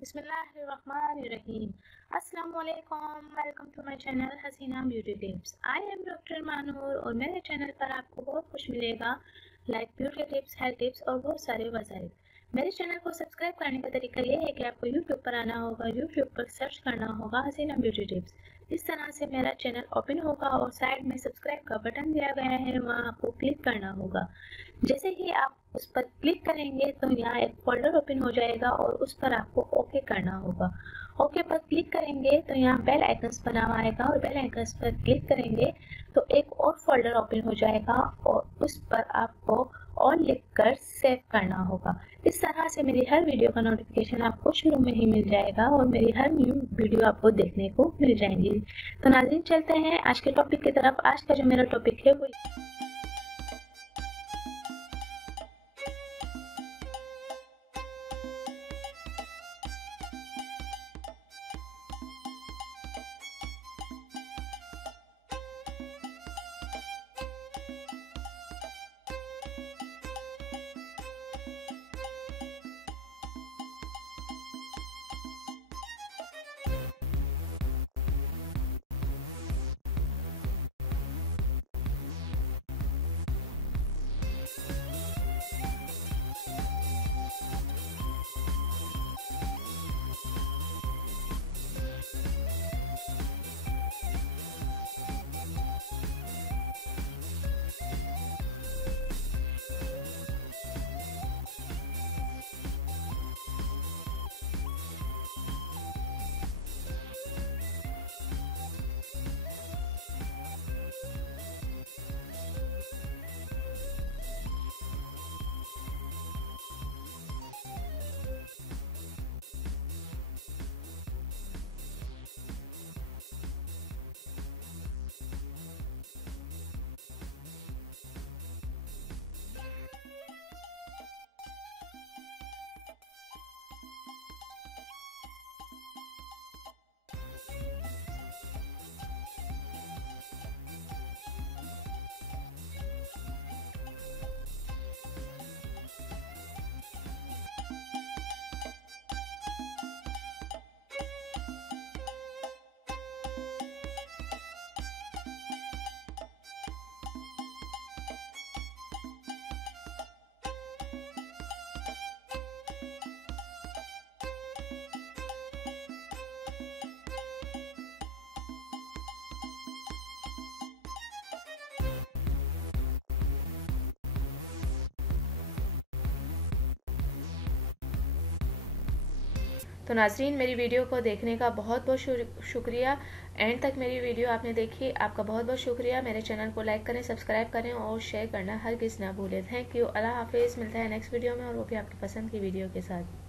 बिस्मिल्लाहिर्रहमानिर्रहीम। अस्सलाम वालेकुम, welcome to my channel Haseena beauty tips. I am doctor Manoor और मेरे चैनल पर आपको बहुत कुछ मिलेगा, like beauty tips, health tips और बहुत सारे वसाइल। मेरे चैनल को सब्सक्राइब करने का तरीका ये है कि आपको यूट्यूब पर आना होगा, यूट्यूब पर सर्च करना होगा हसीना ब्यूटी टिप्स। इस तरह से मेरा चैनल ओपन होगा और साइड में सब्सक्राइब का बटन दिया गया है, वहाँ आपको क्लिक करना होगा। जैसे ही आप उस पर क्लिक करेंगे तो यहाँ एक फोल्डर ओपन हो जाएगा और उस पर आपको ओके करना होगा। ओके पर क्लिक करेंगे तो यहाँ बेल आइकन्स बना हुआ आएगा और बेल आइकन्स पर क्लिक करेंगे तो एक और फोल्डर ओपन हो जाएगा और उस पर आपको ऑल लिखकर सेव करना होगा। इस तरह से मेरी हर वीडियो का नोटिफिकेशन आपको शुरू में ही मिल जाएगा और मेरी हर न्यू वीडियो आपको देखने को मिल जाएंगी। तो नाज़रीन, चलते हैं आज के टॉपिक की तरफ। आज का जो मेरा टॉपिक है वो तो नाज़रीन, मेरी वीडियो को देखने का बहुत बहुत शुक्रिया। एंड तक मेरी वीडियो आपने देखी, आपका बहुत बहुत शुक्रिया। मेरे चैनल को लाइक करें, सब्सक्राइब करें और शेयर करना हरगिज़ ना भूलें। Thank you. अल्लाह हाफिज़। मिलता है नेक्स्ट वीडियो में और वो भी आपकी पसंद की वीडियो के साथ।